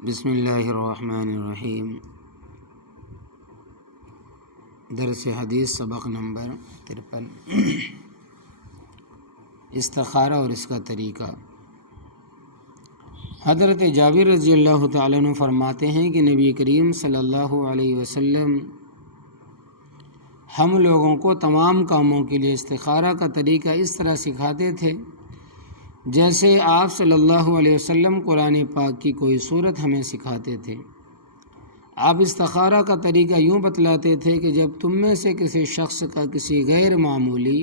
بسم اللہ الرحمن الرحیم۔ درس حدیث سبق نمبر 53، استخارہ اور اس کا طریقہ۔ حضرت جابر رضی اللہ تعالیٰ عنہ فرماتے ہیں کہ نبی کریم صلی اللہ علیہ وسلم ہم لوگوں کو تمام کاموں کے لیے استخارہ کا طریقہ اس طرح سکھاتے تھے جیسے آپ صلی اللہ علیہ وسلم قرآن پاک کی کوئی صورت ہمیں سکھاتے تھے۔ آپ استخارہ کا طریقہ یوں بتلاتے تھے کہ جب تم میں سے کسی شخص کا کسی غیر معمولی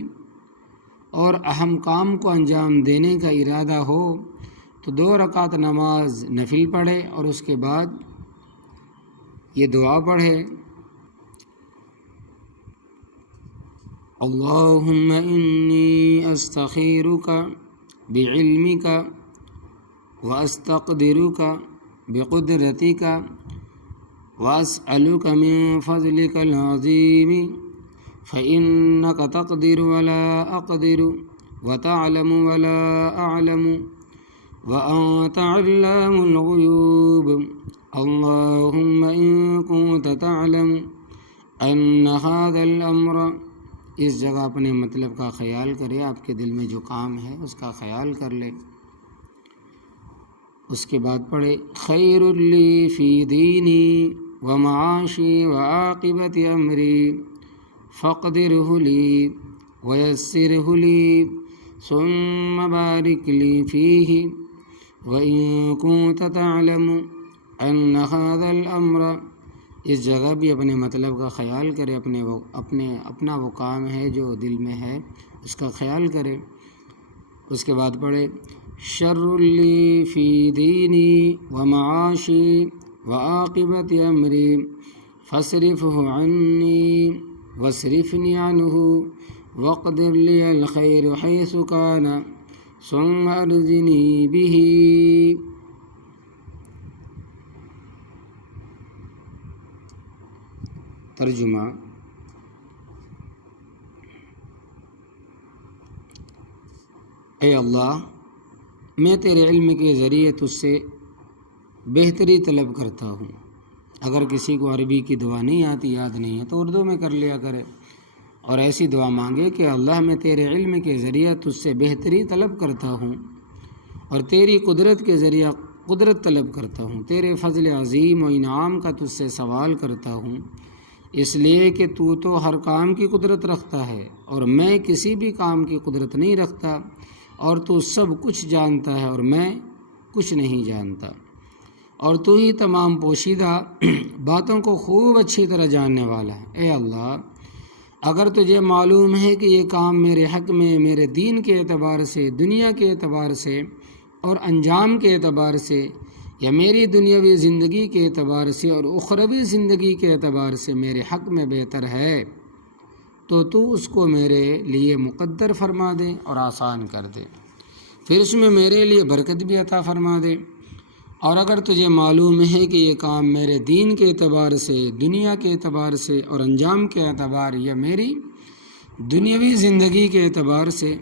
اور اہم کام کو انجام دینے کا ارادہ ہو تو 2 رکعت نماز نفل پڑھے اور اس کے بعد یہ دعا پڑھے: اللہم انی استخیرک بعلمک واستقدرک بقدرتک واسألک من فضلک العظیم فإنک تقدر ولا اقدر وتعلم ولا اعلم وانت علام الغیوب اللہم ان کنت تعلم ان هذا الامر۔ اس جگہ اپنے مطلب کا خیال کرے، آپ کے دل میں جو کام ہے اس کا خیال کر لے۔ اس کے بعد پڑھے: خیر لی فی دینی ومعاشی وعاقبت امری فاقدرہ لی ویسرہ لی ثم بارک لی فیہ وَإِن كُنتَ تَعْلَمُ أَنَّ هَذَا الْأَمْرَ۔ اس جگہ بھی اپنے مطلب کا خیال کرے، اپنا وہ کام ہے جو دل میں ہے اس کا خیال کرے۔ اس کے بعد پڑھے: شر لی فی دینی ومعاشی وعاقبت امری فاصرفہ عنی واصرفنی عنہ واقدر لی الخیر حیث کان ثم ارزنی بہ۔ ترجمہ: اے اللہ، میں تیرے علم کے ذریعے تجھ سے بہتری طلب کرتا ہوں۔ اگر کسی کو عربی کی دعا نہیں آتی، یاد نہیں ہے، تو اردو میں کر لیا کرے اور ایسی دعا مانگے کہ اللہ میں تیرے علم کے ذریعے تجھ سے بہتری طلب کرتا ہوں اور تیری قدرت کے ذریعہ قدرت طلب کرتا ہوں، تیرے فضل عظیم و انعام کا تجھ سے سوال کرتا ہوں، اس لیے کہ تو ہر کام کی قدرت رکھتا ہے اور میں کسی بھی کام کی قدرت نہیں رکھتا، اور تو سب کچھ جانتا ہے اور میں کچھ نہیں جانتا، اور تو ہی تمام پوشیدہ باتوں کو خوب اچھی طرح جاننے والا ہے۔ اے اللہ، اگر تجھے معلوم ہے کہ یہ کام میرے حق میں میرے دین کے اعتبار سے، دنیا کے اعتبار سے اور انجام کے اعتبار سے، یا میری دنیاوی زندگی کے اعتبار سے اور اخروی زندگی کے اعتبار سے میرے حق میں بہتر ہے، تو اس کو میرے لیے مقدر فرما دے اور آسان کر دے، پھر اس میں میرے لیے برکت بھی عطا فرما دے۔ اور اگر تجھے معلوم ہے کہ یہ کام میرے دین کے اعتبار سے، دنیا کے اعتبار سے اور انجام کے اعتبار یا میری دنیاوی زندگی کے اعتبار سے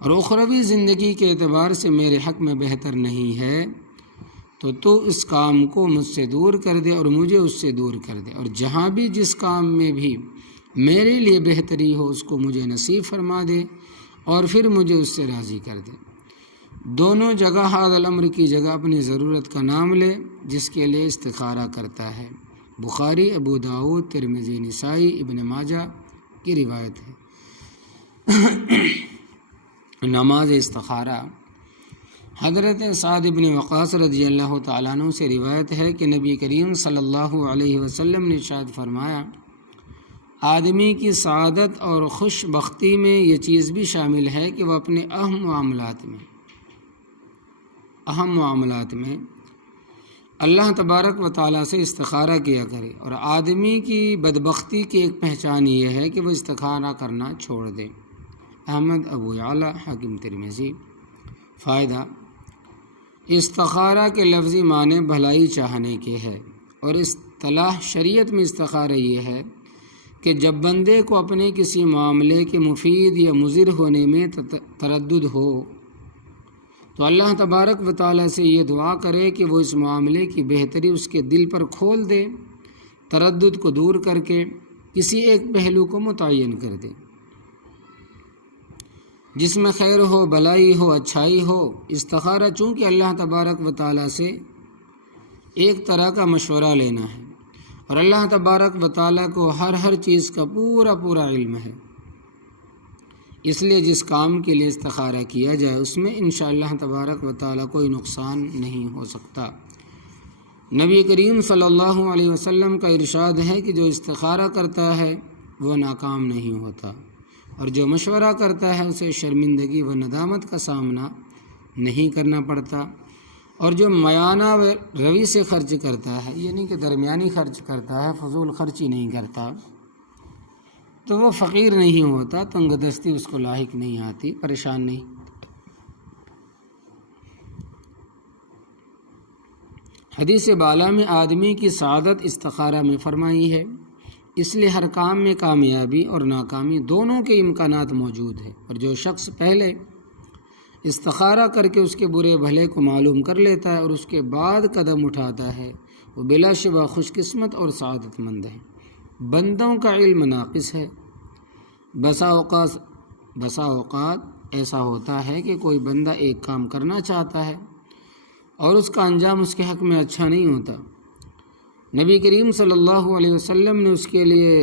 اور اخروی زندگی کے اعتبار سے میرے حق میں بہتر نہیں ہے، تو اس کام کو مجھ سے دور کر دے اور مجھے اس سے دور کر دے، اور جہاں بھی جس کام میں بھی میرے لیے بہتری ہو اس کو مجھے نصیب فرما دے اور پھر مجھے اس سے راضی کر دے۔ دونوں جگہ ھذا الامر کی جگہ اپنی ضرورت کا نام لے جس کے لیے استخارہ کرتا ہے۔ بخاری، ابو داؤد، ترمذی، نسائی، ابن ماجہ کی روایت ہے۔ نماز استخارہ۔ حضرت سعد بن وقاص رضی اللہ تعالیٰ عنہ سے روایت ہے کہ نبی کریم صلی اللہ علیہ وسلم نے ارشاد فرمایا: آدمی کی سعادت اور خوش بختی میں یہ چیز بھی شامل ہے کہ وہ اپنے اہم معاملات میں اللہ تبارک و تعالیٰ سے استخارہ کیا کرے، اور آدمی کی بدبختی کی ایک پہچان یہ ہے کہ وہ استخارہ کرنا چھوڑ دے۔ احمد، ابو یعلا، حاکم، ترمذی۔ فائدہ: استخارہ کے لفظی معنی بھلائی چاہنے کے ہے، اور اصطلاح شریعت میں استخارہ یہ ہے کہ جب بندے کو اپنے کسی معاملے کے مفید یا مضر ہونے میں تردد ہو تو اللہ تبارک و تعالیٰ سے یہ دعا کرے کہ وہ اس معاملے کی بہتری اس کے دل پر کھول دے، تردد کو دور کر کے کسی ایک پہلو کو متعین کر دے جس میں خیر ہو، بلائی ہو، اچھائی ہو۔ استخارہ چونکہ اللہ تبارک و تعالیٰ سے ایک طرح کا مشورہ لینا ہے، اور اللہ تبارک و تعالیٰ کو ہر چیز کا پورا علم ہے، اس لیے جس کام کے لیے استخارہ کیا جائے اس میں انشاءاللہ تبارک و تعالیٰ کوئی نقصان نہیں ہو سکتا۔ نبی کریم صلی اللہ علیہ وسلم کا ارشاد ہے کہ جو استخارہ کرتا ہے وہ ناکام نہیں ہوتا، اور جو مشورہ کرتا ہے اسے شرمندگی و ندامت کا سامنا نہیں کرنا پڑتا، اور جو میانہ روی سے خرچ کرتا ہے، یعنی کہ درمیانی خرچ کرتا ہے، فضول خرچی نہیں کرتا، تو وہ فقیر نہیں ہوتا، تنگ دستی اس کو لاحق نہیں آتی، پریشان نہیں۔ حدیث بالا میں آدمی کی سعادت استخارہ میں فرمائی ہے، اس لیے ہر کام میں کامیابی اور ناکامی دونوں کے امکانات موجود ہیں، اور جو شخص پہلے استخارہ کر کے اس کے برے بھلے کو معلوم کر لیتا ہے اور اس کے بعد قدم اٹھاتا ہے، وہ بلا شبہ خوش قسمت اور سعادت مند ہے۔ بندوں کا علم ناقص ہے، بسا اوقات ایسا ہوتا ہے کہ کوئی بندہ ایک کام کرنا چاہتا ہے اور اس کا انجام اس کے حق میں اچھا نہیں ہوتا۔ نبی کریم صلی اللہ علیہ وسلم نے اس کے لیے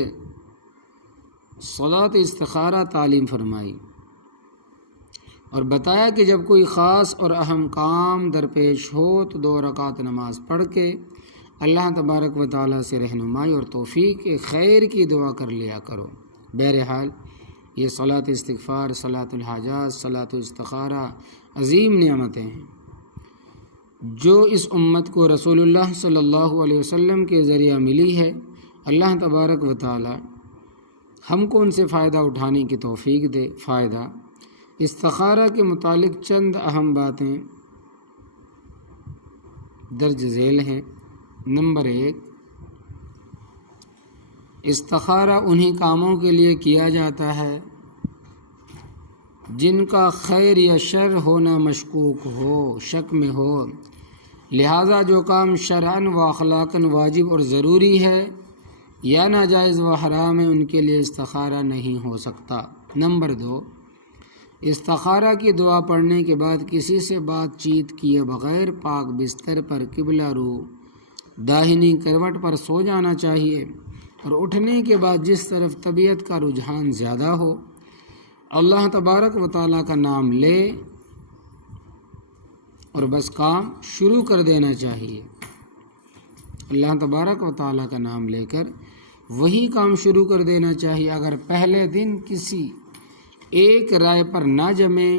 صلاۃ استخارہ تعلیم فرمائی اور بتایا کہ جب کوئی خاص اور اہم کام درپیش ہو تو 2 رکعت نماز پڑھ کے اللہ تبارک و تعالیٰ سے رہنمائی اور توفیق خیر کی دعا کر لیا کرو۔ بہرحال یہ صلاۃ استغفار، صلاۃ الحاجات، صلاۃ استخارہ عظیم نعمتیں ہیں جو اس امت کو رسول اللہ صلی اللہ علیہ وسلم کے ذریعہ ملی ہے۔ اللہ تبارک و تعالی ہم کو ان سے فائدہ اٹھانے کی توفیق دے۔ فائدہ استخارہ کے متعلق چند اہم باتیں درج ذیل ہیں۔ نمبر 1، استخارہ انہی کاموں کے لیے کیا جاتا ہے جن کا خیر یا شر ہونا مشکوک ہو، شک میں ہو، لہذا جو کام شرعاً و اخلاقاً واجب اور ضروری ہے یا ناجائز و حرام ہے ان کے لیے استخارہ نہیں ہو سکتا۔ نمبر 2، استخارہ کی دعا پڑھنے کے بعد کسی سے بات چیت کیے بغیر پاک بستر پر قبلہ رو داہنی کروٹ پر سو جانا چاہیے، اور اٹھنے کے بعد جس طرف طبیعت کا رجحان زیادہ ہو اللہ تبارک و تعالیٰ کا نام لے اور بس کام شروع کر دینا چاہیے۔ اللہ تبارک و تعالیٰ کا نام لے کر وہی کام شروع کر دینا چاہیے۔ اگر پہلے دن کسی ایک رائے پر نہ جمے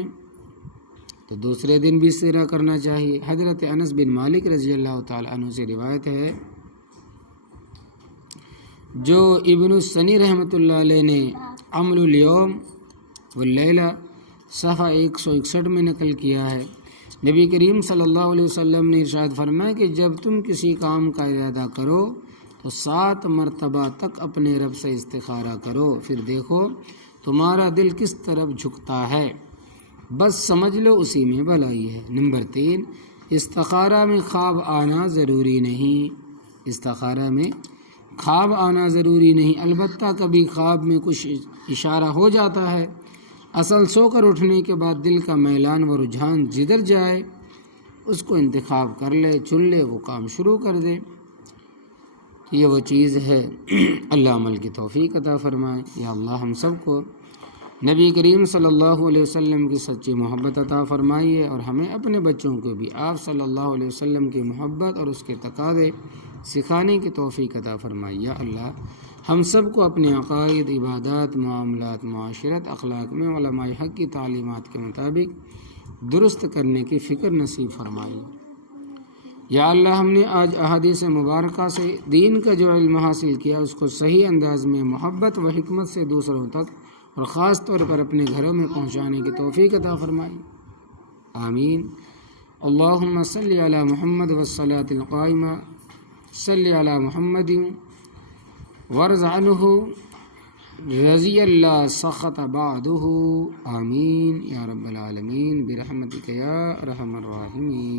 تو دوسرے دن بھی سیرا کرنا چاہیے۔ حضرت انس بن مالک رضی اللہ تعالیٰ عنہ سے روایت ہے، جو ابن السنی رحمۃ اللہ علیہ نے عمل الیوم واللیلہ صفحہ 161 میں نقل کیا ہے، نبی کریم صلی اللہ علیہ وسلم نے ارشاد فرمایا کہ جب تم کسی کام کا ارادہ کرو تو 7 مرتبہ تک اپنے رب سے استخارہ کرو، پھر دیکھو تمہارا دل کس طرف جھکتا ہے، بس سمجھ لو اسی میں بھلائی ہے۔ نمبر 3، استخارہ میں خواب آنا ضروری نہیں۔ استخارہ میں خواب آنا ضروری نہیں، البتہ کبھی خواب میں کچھ اشارہ ہو جاتا ہے۔ اصل سو کر اٹھنے کے بعد دل کا میلان و رجحان جدھر جائے اس کو انتخاب کر لے، چن لے، وہ کام شروع کر دے۔ یہ وہ چیز ہے۔ اللہ عمل کی توفیق عطا فرمائے۔ یا اللہ ہم سب کو نبی کریم صلی اللہ علیہ وسلم کی سچی محبت عطا فرمائیے، اور ہمیں اپنے بچوں کو بھی آپ صلی اللہ علیہ وسلم کی محبت اور اس کے تقاضے سکھانے کی توفیق عطا فرمائے۔ یا اللہ ہم سب کو اپنے عقائد، عبادات، معاملات، معاشرت، اخلاق میں علماء حق کی تعلیمات کے مطابق درست کرنے کی فکر نصیب فرمائیے۔ یا اللہ ہم نے آج احادیث مبارکہ سے دین کا جو علم حاصل کیا اس کو صحیح انداز میں محبت و حکمت سے دوسروں تک اور خاص طور پر اپنے گھروں میں پہنچانے کی توفیق عطا فرمائی۔ آمین۔ اللہم صلی علی محمد والصلاة القائمہ صلی علی محمد وارض عنہ رضی اللہ سخط بعدہ آمین یا رب العالمین برحمتک یا ارحم الراحمین.